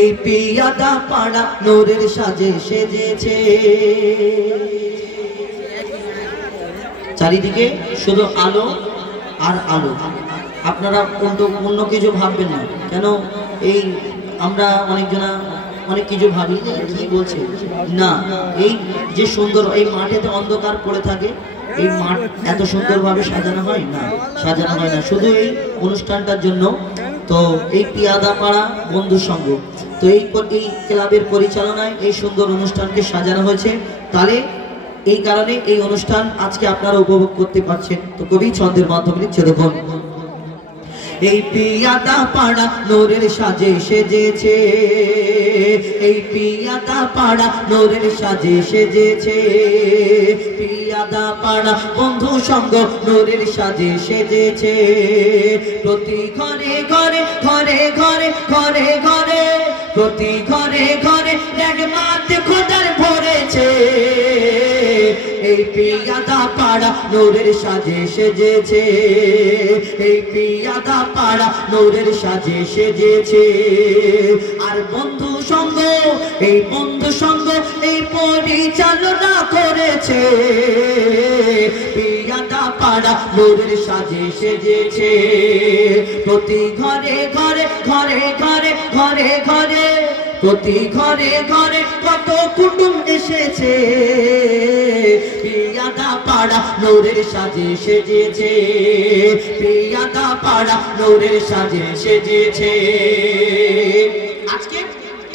এই পিয়াদা পাড়া নূরের সাজে সেজেছে। চারিদিকে শুধু আলো আর আলো। আপনারা অন্য কিছু ভাববেন না, কেন এই আমরা অনেকজনা অনেক কিছু ভাবি কি বলছে না। এই যে সুন্দর এই মাঠেতে অন্ধকার পড়ে থাকে, এই মাঠ এত সুন্দরভাবে সাজানো হয় না, সাজানো হয় না শুধু এই অনুষ্ঠানটার জন্য। তো এই পিয়াদা পাড়া বন্ধু সংঘ, তো এই ক্লাবের পরিচালনায় এই সুন্দর অনুষ্ঠানকে সাজানো হয়েছে। তাহলে এই কারণে এই অনুষ্ঠান আজকে আপনারা উপভোগ করতে পারছেন। তো কবি ছন্দের মাধ্যমে লিখছে দেখুন, এই পিয়াদা পাড়া নূরের সাজে সেজেছে, এই পিয়াদা পাড়া নূরের সাজে সেজেছে, পিয়াদা পাড়া বন্ধু সঙ্গ নূরের সাজে সেজেছে। প্রতি ঘরে ঘরে ঘরে ঘরে ঘরে ঘরে প্রতি ঘরে ঘরে রহমত খোদার ভরেছে, এই পিয়াদা পাড়া নূরের সাজে সেজেছে, এই পিয়াদা পাড়া নূরের সাজে সেজেছে। আর বন্ধু সঙ্গ, এই বন্ধু সঙ্গ এই পরিচালনা করেছে, পিয়াদা পাড়া নূরের সাজে সেজেছে। প্রতি ঘরে ঘরে ঘরে ঘরে ঘরে ঘরে প্রতি ঘরে ঘরে কত কুটুম এসেছে, পিয়াদা পাড়া নূরের সাজে সেজেছে, পিয়াদা পাড়া নূরের সাজে সেজেছে। আজকে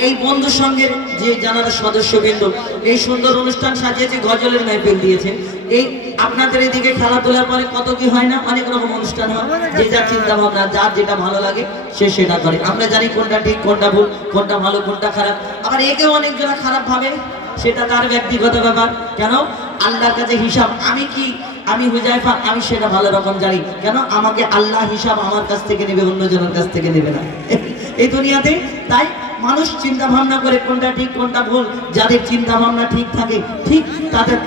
এই বন্ধু সঙ্গের যে যারা সদস্যবৃন্দ এই সুন্দর অনুষ্ঠান সাজিয়েছে, গজলের মাহফিল দিয়েছে। এই আপনাদের এদিকে খেলাধুলার পরে কত কি হয় না, অনেক রকম অনুষ্ঠান হয়, যে যার চিন্তা ভাবনা যার যেটা ভালো লাগে সে সেটা করে। আমরা জানি কোনটা ঠিক কোনটা ভুল, কোনটা ভালো কোনটা খারাপ। আবার একেও অনেকজনা খারাপ ভাবে, সেটা তার ব্যক্তিগত ব্যাপার। কেন আল্লাহর কাছে হিসাব আমি হুজাইফা আমি সেটা ভালো রকম জানি, কেন আমাকে আল্লাহ হিসাব আমার কাছ থেকে নেবে, অন্যজনের কাছ থেকে নেবে না এই দুনিয়াতে। তাই মানুষ চিন্তা ভাবনা করে কোনটা ঠিক কোনটা ভুল। যাদের চিন্তা ভাবনা ঠিক থাকে, ঠিক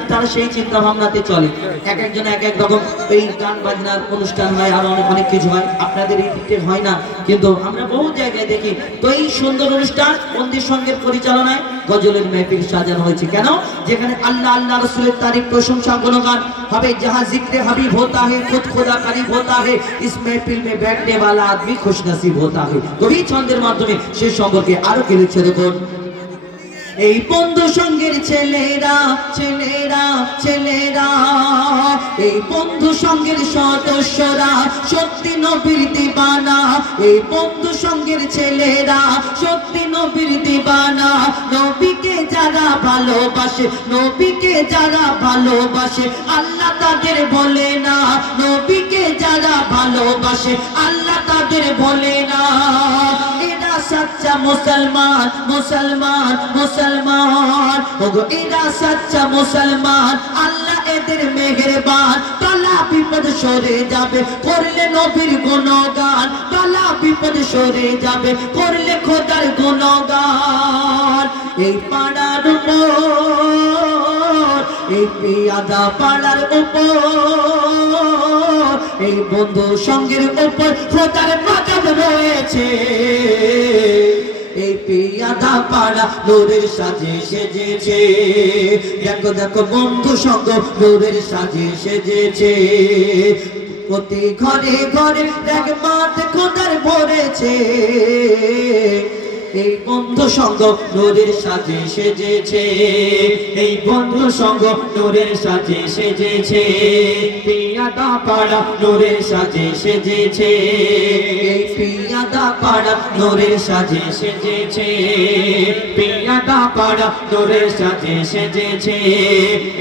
তারা সেই চিন্তা ভাবনাতে চলে। এক একজন এক এক রকম এই গান বাজনার অনুষ্ঠান হয়, আর অনেক কিছু হয়, আপনাদের এই দিকটা হয় না, কিন্তু আমরা বহু জায়গায় দেখি। তো এই সুন্দর অনুষ্ঠান বন্ধু সংঘের পরিচালনায় গজলের মাহফিল সাজানো হয়েছে। কেন? যেখানে আল্লাহ আল্লাহ রসুলের তারিফ প্রশংসা গুণগান হবে, जहाँ जिक्र हबीब होता है खुद खुदा करीब होता है, इस महफिल में बैठने वाला आदमी खुश नसीब होता है। कवि छंদের মাধ্যমে সে সম্পর্কে আরো কি লিখছে দেখুন, এই বন্ধু সঙ্গের ছেলেরা ছেলেরা ছেলেরা, এই বন্ধু সঙ্গের সদস্যরা সত্যি নবীর দিবানা, এই বন্ধু সঙ্গের ছেলেরা সত্যি নবীর দিবানা। নবীকে যারা ভালোবাসে, নবীকে যারা ভালোবাসে আল্লাহ তাদের বলে না, নবীকে যারা ভালোবাসে আল্লাহ তাদের বলে না। এরা সচ্চা মুসলমান মুসলমান মুসলমান, ওগো এরা সচ্চা মুসলমান, আল্লাহ এদের মেহেরবান। বালা বিপদ সরে যাবে করলে নবীর গুণগান, বালা বিপদ সরে যাবে করলে খোদার গুণগান। এই পাড়ার উপর, এই পিয়াদা পাড়ার উপর, এই বন্ধু সঙ্গের উপর খোদার নজর রয়েছে। এই পিয়াদা পাড়া নূরের সাজে সেজেছে, দেখো দেখো বন্ধু সঙ্গ নূরের সাজে সেজেছে। প্রতি ঘরে ঘরে রহমত খোদার ভরেছে, এই বন্ধু সঙ্গ নূরের সাজে সেজেছে, এই বন্ধু সঙ্গ নূরের সাজে সেজেছে। পিয়াদা পাড়া নূরের সাজে সেজেছে, এই পিয়াদা পাড়া নূরের সাজে সেজেছে, পিয়াদা পাড়া নূরের সাজে সেজেছে,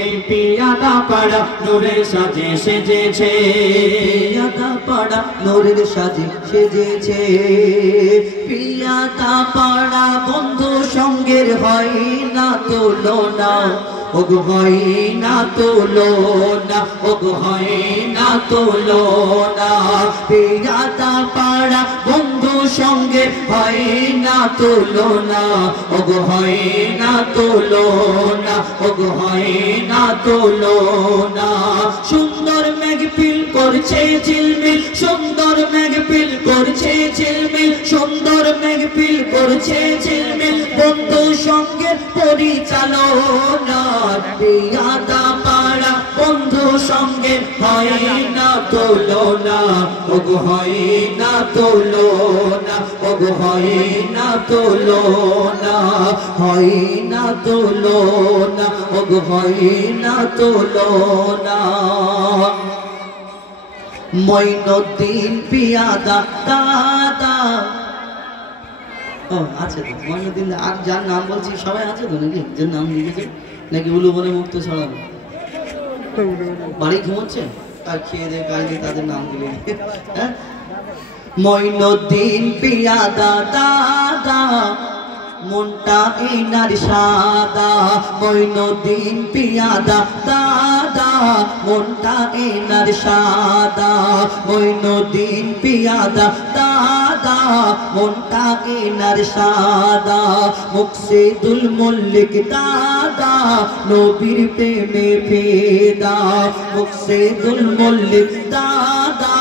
এই পিয়াদা পাড়া নূরের সাজে সেজেছে, পিয়াদা পাড়া নূরের সাজে সেজেছে। পিয়াদা পাড়া বন্ধু সঙ্গের হয় না তুলনা, ওগো হয় না তুলনা, ওগো হয় না তুলনা। পেয়াদা পাড়া বন্ধু সঙ্গে হয় না তুলনা, ওগো হয় না তুলনা, ওগো হয় না তুলনা। সুন্দর মেঘপিল করছে ঝিলমিল, সুন্দর মেঘপিল করছে ঝিলমিল, সুন্দর মেঘপিল করছে ঝিলমিল, বন্ধু সঙ্গে পরিচালনা। পেয়াদা পাড়া বন্ধু সঙ্গে হয় না তুলনা, ওগো হয় না তুলনা, ওগো হয় না তুলনা, হয় না তুলনা, ওগো হয় না তুলনা। মঈনুদ্দিন পিয়াদা দাদা, ও আছে তো মঈনুদ্দিন। আর যার নাম বলছি সবাই আছে তো নাকি, যার নাম লিখেছে নাকি উলু বলে মুক্ত ছড়ানো? বাড়ি ঘুমোচ্ছে আর খেয়ে দিয়ে কাজে তাদের নাম দিলে। হ্যাঁ, মঈনুদ্দিন পিয়াদা দাদা, মনটা এনার সাদা। মঈনুদ্দিন পিয়াদা দাদা, মনটা এনার সাদা। মঈনুদ্দিন পিয়াদা দাদা, মনটা এনার সাদা। মুকসিদুল মল্লিক দাদা, নবীর প্রেমে ফিদা। মুকসিদুল মল্লিক দাদা,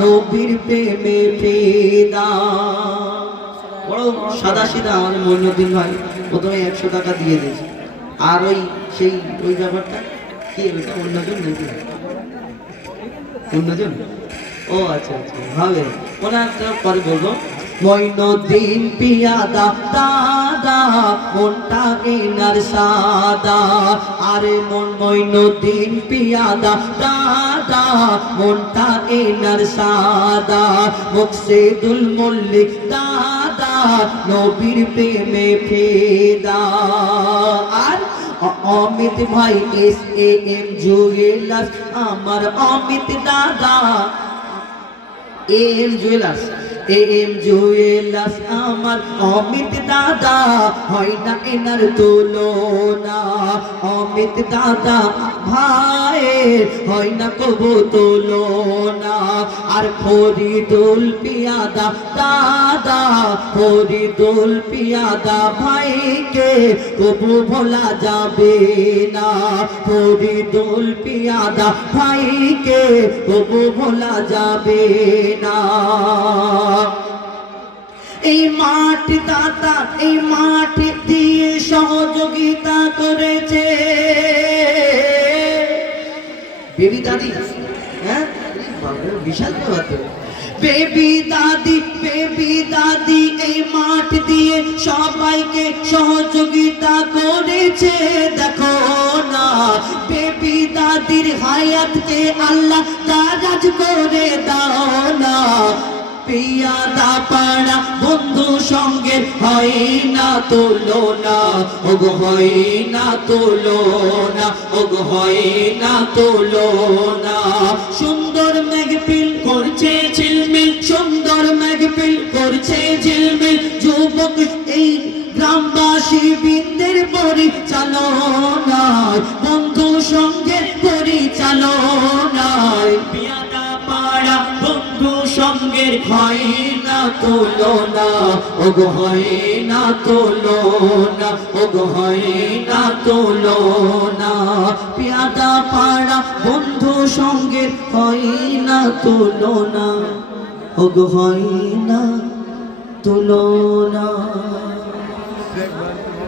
নবীর প্রেমে ফিদা। বড় সাদা সিধা আমাদের মঈনুদ্দিন ভাই, প্রথমে 100 টাকা দিয়ে দিয়েছে। আর ওই ব্যাপারটা কি, ওইটা অন্যজন নাকি? অন্যজন? ও আচ্ছা আচ্ছা, ভাবে ওনার পরে বলবো। মঈনুদ্দিন পিয়াদা দাদা, মনটা এনার সাদা। আরে মঈনুদ্দিন পিয়াদা দাদা, মনটা এনার সাদা। মুকসিদুল মল্লিক দাদা, নবীর প্রেমে ফিদা। আর অমিত ভাই SAM জুয়েলার্স, আমার অমিত দাদা। AM জুয়েলার্স, AM জুয়েলার্স আমার অমিত দাদা, হয় না এনার তুলনা। অমিত দাদা ভাই, হয় না কবু তুলনা। আর ফরিদুল পিয়াদা দাদা, ফরিদুল পিয়াদা ভাইকে কবু ভোলা যাবে না। ফরিদুল পিয়াদা ভাইকে কবু ভোলা যাবে না। এই মাঠ দাতা, এই মাঠ দিয়ে সহযোগিতা করেছে বেবি দাদি। হ্যাঁ, বিশাল ব্যাপার তো। বেবি দাদি, বেবি দাদি এই মাঠ দিয়ে সবাইকে সহযোগিতা করেছে। দেখো না, বেবি দাদির হায়াতকে আল্লাহ দারাজ করে দাও না। পিয়াদা পাড়া বন্ধু সঙ্গে হয় না তুলনা, ওগো হয় না তুলনা, ওগো হয় না তুলনা। সুন্দর মেঘপিল করছে ঝিলমিল, সুন্দর মেঘপিল করছে ঝিলমিল, যুবক এই গ্রামবাসী বৃন্দের পরিচালনায়, বন্ধু সঙ্গে পরিচালনায়। পিয়াদা পাড়া বন্ধু সঙ্গের হয় না তুলনা, ওগো হয় না তুলনা, ওগো হয় না তুলনা। পিয়াদা পাড়া বন্ধু সঙ্গের হয় না তুলনা, ওগো হয় না তুলনা।